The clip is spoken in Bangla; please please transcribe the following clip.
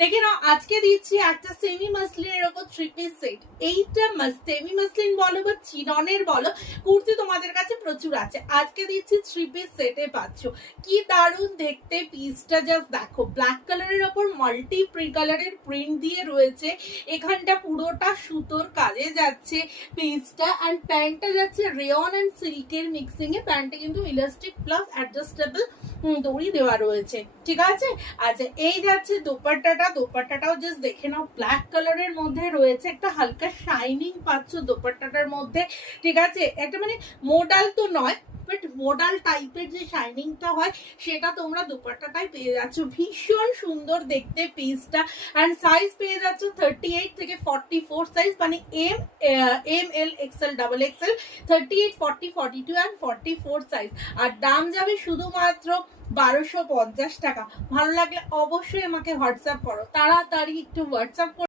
দেখে নাও, আজকে দিচ্ছি একটা সেমি মাসলিনের ওপর 3 পিস সেট। এইটা সেমি মাসলিন বলো বা চিননের বলো, কুর্তি তোমাদের কাছে প্রচুর আছে। আজকে দিচ্ছি 3 পিস সেটে পাচ্ছ। কি দারুণ দেখতে, পিসটা জাস্ট দেখো। ব্ল্যাক কালারের ওপর মাল্টি কালারের প্রিন্ট দিয়ে রয়েছে। এখানটা পুরোটা সুতোর কাজে যাচ্ছে পিসটা, অ্যান্ড প্যান্টটা যাচ্ছে রেয়ন অ্যান্ড সিল্কের মিক্সিং এ। প্যান্টে কিন্তু ইলাস্টিক প্লাস অ্যাডজাস্টেবল দড়ি দেওয়া রয়েছে, ঠিক আছে। আচ্ছা, এই যাচ্ছে দোপাট্টাটাও জাস্ট দেখে নাও, ব্ল্যাক কালারের মধ্যে রয়েছে, একটা হালকা শাইনিং পাচ্ছ দোপাট্টাটার মধ্যে, ঠিক আছে। একটা মানে মোডাল তো নয়, বাট মোডাল টাইপের যে শাইনিংটা হয় সেটা তোমরা দোপাট্টাটাই পেয়ে যাচ্ছ। ভীষণ সুন্দর দেখতে পিসটা, অ্যান্ড সাইজ পেয়ে যাচ্ছ 38 থেকে 44 সাইজ, মানে M L XL double XL, 38, 40, 42 and 44 size. আর দাম যাবে শুধুমাত্র 1250 টাকা। ভালো লাগলে অবশ্যই আমাকে হোয়াটসঅ্যাপ করো, তাড়াতাড়ি একটু হোয়াটসঅ্যাপ করো।